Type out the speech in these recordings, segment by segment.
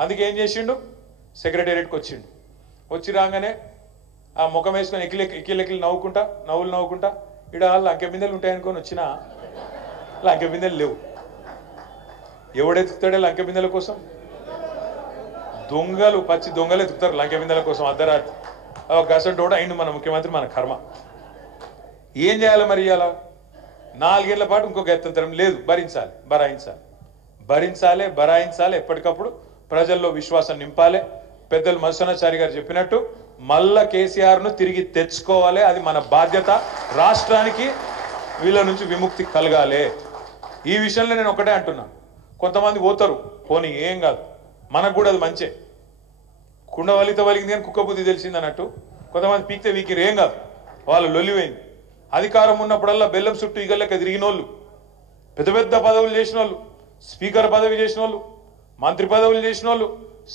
అందుకే ఏం చేసిండు, సెక్రటేరియట్కి వచ్చిండు. వచ్చి రాగానే ఆ ముఖం వేసుకొని ఎక్కిలెక్కిలు నవ్వుకుంటా ఇక్కడ లంకె బిందెలు ఉంటాయనుకొని వచ్చినా లంకె బిందెలు లేవు. ఎవడెత్తుతాడే లంకె బిందెల కోసం? దొంగలు, పచ్చి దొంగలు ఎత్తుతారు లంకె బిందెల కోసం అర్ధరాత్రి. గసంటే కూడా అయిండు మన ముఖ్యమంత్రి, మన కర్మ. ఏం చేయాలి మరి? ఇవాళ 4 ఏళ్ల పాటు ఇంకొక ఎత్తంతరం లేదు. భరాయించాలి. ఎప్పటికప్పుడు ప్రజల్లో విశ్వాసం నింపాలి. పెద్దలు మధుసూదనాచారి గారు చెప్పినట్టు మళ్ళా కేసీఆర్ను తిరిగి తెచ్చుకోవాలి. అది మన బాధ్యత. రాష్ట్రానికి వీళ్ళ నుంచి విముక్తి కలగాలి. ఈ విషయంలో నేను ఒకటే అంటున్నా, కొంతమంది పోతారు, పోనీ ఏం కాదు, మనకు కూడా అది మంచే. కుండ వలిత వలిగింది కానీ కుక్క బుద్ధి తెలిసింది అన్నట్టు కొంతమంది పీక్తే వీకిరు, ఏం కాదు, వాళ్ళు లొల్లిపోయింది. అధికారం ఉన్నప్పుడల్లా బెల్లం చుట్టూ ఇగలెక్క తిరిగిన వాళ్ళు, పెద్ద పదవులు చేసిన వాళ్ళు, స్పీకర్ పదవి చేసిన వాళ్ళు, మంత్రి పదవులు చేసిన వాళ్ళు,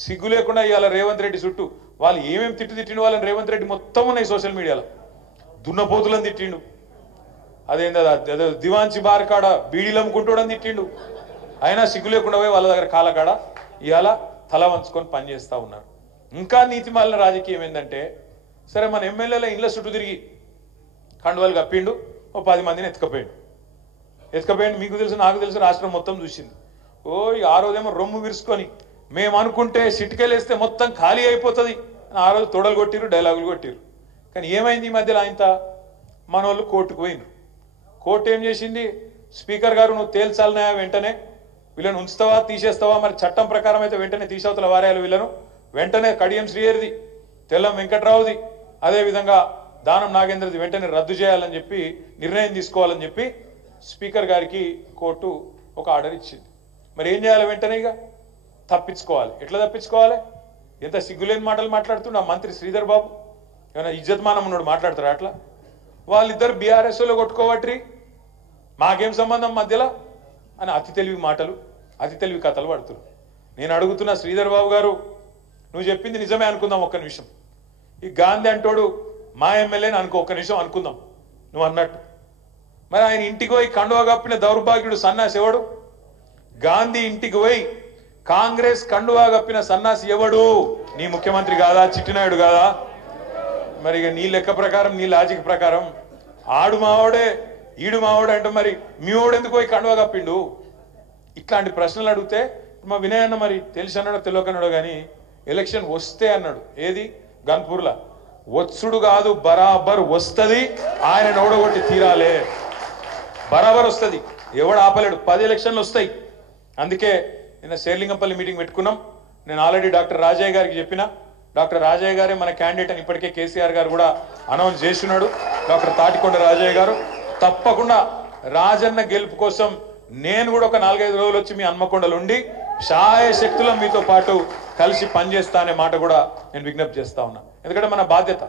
సిగ్గు లేకుండా ఇవాళ రేవంత్ రెడ్డి చుట్టూ వాళ్ళు ఏమేమి తిట్టిండు వాళ్ళని రేవంత్ రెడ్డి మొత్తం ఉన్నాయి సోషల్ మీడియాలో. దున్నపోతులను తిట్టిండు, అదేందో దివాంచి బార్ కాడ బీడీలు అమ్ముకుంటూడని తిట్టిండు. అయినా సిగ్గు లేకుండా పోయి వాళ్ళ దగ్గర కాళ్ళ కాడ ఇవాళ తల వంచుకొని పనిచేస్తూ ఉన్నారు. ఇంకా నీతిమాలిన రాజకీయం ఏంటంటే, సరే మన ఎమ్మెల్యేల ఇళ్ళ చుట్టూ తిరిగి కండువాలు కప్పిండు, ఓ 10 మందిని ఎత్తుకపోయిండు. మీకు తెలుసు, నాకు తెలుసు, రాష్ట్రం మొత్తం చూసింది. ఆ రోజేమో రొమ్ము విరుచుకొని మేము అనుకుంటే సిటికెళ్ళేస్తే మొత్తం ఖాళీ అయిపోతుంది అని ఆ రోజు తొడలు కొట్టిరు, డైలాగులు కొట్టిరు. కానీ ఏమైంది ఈ మధ్యలో? ఆయనతో మన వాళ్ళు కోర్టుకు పోయినారు. కోర్టు ఏం చేసింది, స్పీకర్ గారు నువ్వు తేల్చాలనే వెంటనే వీళ్ళని ఉంచుతావా తీసేస్తావా, మరి చట్టం ప్రకారం అయితే వెంటనే తీసవతల వారేయాలి వీళ్ళను, వెంటనే కడియం శ్రీహరిది, తెల్లం వెంకట్రావుది, అదేవిధంగా దానం నాగేంద్రది వెంటనే రద్దు చేయాలని చెప్పి నిర్ణయం తీసుకోవాలని చెప్పి స్పీకర్ గారికి కోర్టు ఒక ఆర్డర్ ఇచ్చింది. మరి ఏం చేయాలి? వెంటనే ఇక తప్పించుకోవాలి. ఎట్లా తప్పించుకోవాలి? ఎంత సిగ్గులేని మాటలు మాట్లాడుతున్నా మంత్రి శ్రీధర్ బాబు, ఏమైనా ఇజ్జత్మానం ఉన్నాడు మాట్లాడతారు అట్లా? వాళ్ళిద్దరు బీఆర్ఎస్లో కొట్టుకోవట్రి, మాకేం సంబంధం మధ్యలో అని అతి తెలివి కథలు పడుతున్నారు. నేను అడుగుతున్నా శ్రీధర్ బాబు గారు, నువ్వు చెప్పింది నిజమే అనుకుందాం ఒక్క నిమిషం. ఈ గాంధీ అంటోడు మా ఎమ్మెల్యేని అనుకో, ఒక్క నిమిషం అనుకుందాం నువ్వు అన్నట్టు. మరి ఆయన ఇంటికి పోయి కండువా కప్పిన దౌర్భాగ్యుడు సన్నాసి ఎవడు? గాంధీ ఇంటికి పోయి కాంగ్రెస్ కండువా కప్పిన సన్నాసి ఎవడు? నీ ముఖ్యమంత్రి కాదా? చిట్టినాయుడు కాదా? మరి ఇక నీ లెక్క ప్రకారం, నీ లాజిక్ ప్రకారం ఆడు మావాడే ఈడు మావాడే అంటే మరి మీ వాడు ఎందుకు పోయి కండువా కప్పిండు? ఇట్లాంటి ప్రశ్నలు అడిగితే మా వినయ్ అన్న మరి తెలిసి అన్నాడో తెలియకన్నాడో కానీ ఎలక్షన్ వస్తే అన్నాడు. ఏది? గన్పూర్లా వచ్చుడు కాదు, బరాబర్ వస్తుంది. ఆయన ఓడగొట్టి తీరాలే, బరాబర్ వస్తుంది, ఎవడు ఆపలేడు. 10 ఎలక్షన్లు వస్తాయి. అందుకే నిన్న శేర్లింగంపల్లి మీటింగ్ పెట్టుకున్నాం. నేను ఆల్రెడీ డాక్టర్ రాజయ్య గారికి చెప్పిన, డాక్టర్ రాజయ్య గారే మన క్యాండిడేట్ అని ఇప్పటికే కేసీఆర్ గారు కూడా అనౌన్స్ చేస్తున్నాడు. డాక్టర్ తాటికొండ రాజయ్య గారు తప్పకుండా రాజన్న గెలుపు కోసం నేను కూడా ఒక 4-5 రోజులు వచ్చి మీ హన్మకొండలో ఉండి శాయ శక్తుల మీతో పాటు కలిసి పనిచేస్తా అనే మాట కూడా నేను విజ్ఞప్తి చేస్తా ఉన్నా. ఎందుకంటే మన బాధ్యత,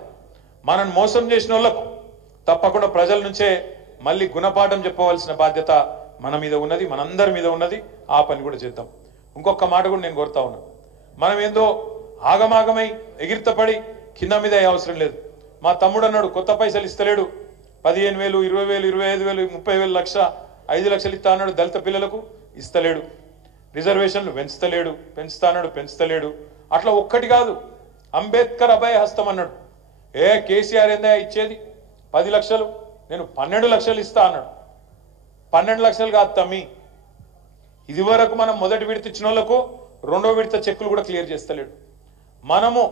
మనల్ని మోసం చేసిన వాళ్ళకు తప్పకుండా ప్రజల నుంచే మళ్ళీ గుణపాఠం చెప్పవలసిన బాధ్యత మన మీద ఉన్నది, మనందరి మీద ఉన్నది. ఆ పని కూడా చేద్దాం. ఇంకొక మాట కూడా నేను కోరుతా ఉన్నా, మనం ఏందో ఆగమాగమై ఎగిరితపడి కింద మీద అవసరం లేదు. మా తమ్ముడు అన్నాడు కొత్త పైసలు ఇస్తలేడు, 15,000, 20,000, 25,000, 30,000, 1,00,000, 5 లక్షలు ఇస్తా అన్నాడు దళిత పిల్లలకు, ఇస్తలేడు. రిజర్వేషన్లు పెంచుతలేడు. అట్లా ఒక్కటి కాదు, అంబేద్కర్ అభయ హస్తం అన్నాడు. కేసీఆర్ ఏందా ఇచ్చేది 10 లక్షలు, నేను 12 లక్షలు ఇస్తా అన్నాడు. 12 లక్షలు కాదు తమ్మి, ఇది వరకు మనం మొదటి విడత ఇచ్చిన వాళ్ళకు 2వ విడత చెక్కులు కూడా క్లియర్ చేస్తలేడు. మనము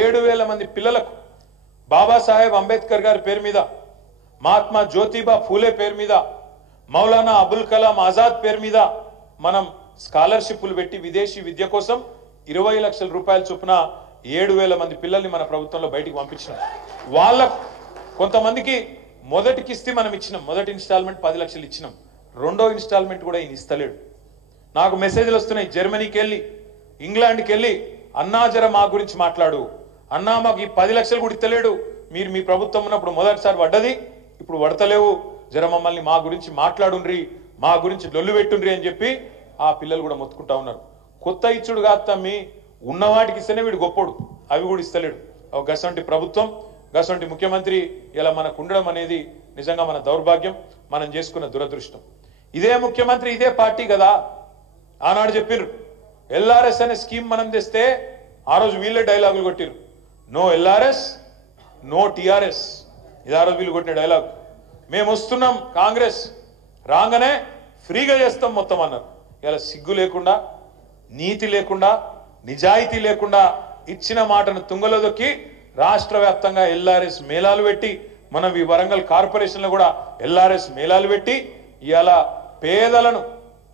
7,000 మంది పిల్లలకు బాబాసాహెబ్ అంబేద్కర్ గారి పేరు మీద, మహాత్మా జ్యోతిబా ఫూలే పేరు మీద, మౌలానా అబుల్ కలాం ఆజాద్ పేరు మీద మనం స్కాలర్షిప్లు పెట్టి విదేశీ విద్య కోసం 20 లక్షల రూపాయల చొప్పున 7,000 మంది పిల్లల్ని మన ప్రభుత్వంలో బయటికి పంపించినాం. వాళ్ళకు కొంతమందికి మొదటి కిస్తీ మనం ఇచ్చినాం, మొదటి ఇన్స్టాల్మెంట్ 10 లక్షలు ఇచ్చినాం, 2వ ఇన్స్టాల్మెంట్ కూడా ఈయన ఇస్తలేడు. నాకు మెసేజ్లు వస్తున్నాయి, జర్మనీకి వెళ్ళి ఇంగ్లాండ్కి వెళ్ళి, అన్నా జర మా గురించి మాట్లాడు, అన్నా మాకు ఈ 10 లక్షలు కూడా ఇస్తలేడు, మీరు మీ ప్రభుత్వం ఉన్నప్పుడు మొదటిసారి పడ్డది, ఇప్పుడు పడతలేవు, జర మమ్మల్ని మా గురించి మాట్లాడుండ్రి, మా గురించి లొల్లు పెట్టుండ్రి అని చెప్పి ఆ పిల్లలు కూడా మొత్తుకుంటా ఉన్నారు. కొత్త ఇచ్చుడు కాదు తమ్మి, ఉన్నవాటికి ఇస్తేనే వీడు గొప్పోడు, అవి కూడా ఇస్తలేడు. గసంటి ప్రభుత్వం, గసంటి ముఖ్యమంత్రి ఇలా మనకు ఉండడం అనేది నిజంగా మన దౌర్భాగ్యం, మనం చేసుకున్న దురదృష్టం. ఇదే ముఖ్యమంత్రి, ఇదే పార్టీ కదా ఆనాడు చెప్పిర్రు ఎల్ఆర్ఎస్ అనే స్కీమ్ మనం తెస్తే ఆ రోజు వీళ్ళే డైలాగులు కొట్టిరు, నో ఎల్ఆర్ఎస్ నో టిఆర్ఎస్. ఇది ఆ రోజు వీళ్ళు కొట్టిన డైలాగ్. మేము వస్తున్నాం కాంగ్రెస్ రాగానే ఫ్రీగా చేస్తాం మొత్తం అన్నారు. ఇలా సిగ్గు లేకుండా, నీతి లేకుండా, నిజాయితీ లేకుండా ఇచ్చిన మాటను తుంగలో దొక్కి రాష్ట్ర వ్యాప్తంగా ఎల్ఆర్ఎస్ మేళాలు పెట్టి, మనం ఈ వరంగల్ కార్పొరేషన్లో కూడా ఎల్ఆర్ఎస్ మేళాలు పెట్టి ఇవాళ పేదలను,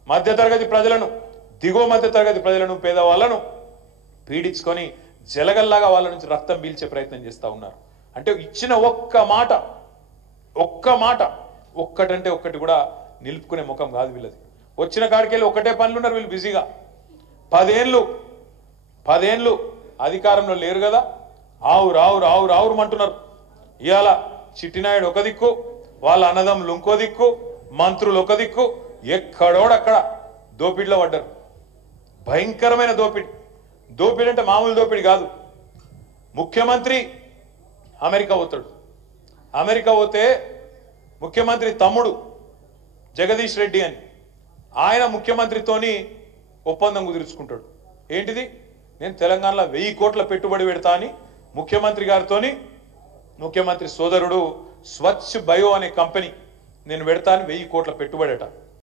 మధ్యతరగతి ప్రజలను, దిగువ మధ్యతరగతి ప్రజలను, పేదవాళ్లను పీడించుకొని జలగల్లాగా వాళ్ళ నుంచి రక్తం పీల్చే ప్రయత్నం చేస్తూ ఉన్నారు. అంటే ఇచ్చిన ఒక్క మాట ఒక్కటంటే ఒక్కటి కూడా నిలుపుకునే ముఖం కాదు వీళ్ళది. వచ్చిన కాడికెళ్ళి ఒకటే పనులు ఉన్నారు వీళ్ళు బిజీగా. 10 ఏళ్ళు అధికారంలో లేరు కదా, ఆవురు అంటున్నారు. ఇవాళ చిట్టినాయుడు ఒక దిక్కు, వాళ్ళ అన్నదమ్ములు ఇంకో దిక్కు, మంత్రులు ఒక దిక్కు, ఎక్కడోడక్కడ దోపిడిలో పడ్డారు. భయంకరమైన దోపిడి అంటే మామూలు దోపిడి కాదు. ముఖ్యమంత్రి అమెరికా పోతాడు, అమెరికా పోతే ముఖ్యమంత్రి తమ్ముడు జగదీష్ రెడ్డి అని ఆయన ముఖ్యమంత్రితోని ఒప్పందం కుదుర్చుకుంటాడు. ఏంటిది, నేను తెలంగాణలో 1000 కోట్ల పెట్టుబడి పెడతా అని ముఖ్యమంత్రి గారితోని, ముఖ్యమంత్రి సోదరుడు స్వచ్ఛ్ బయో అనే కంపెనీ నేను పెడతా అని 1000 కోట్ల పెట్టుబడట.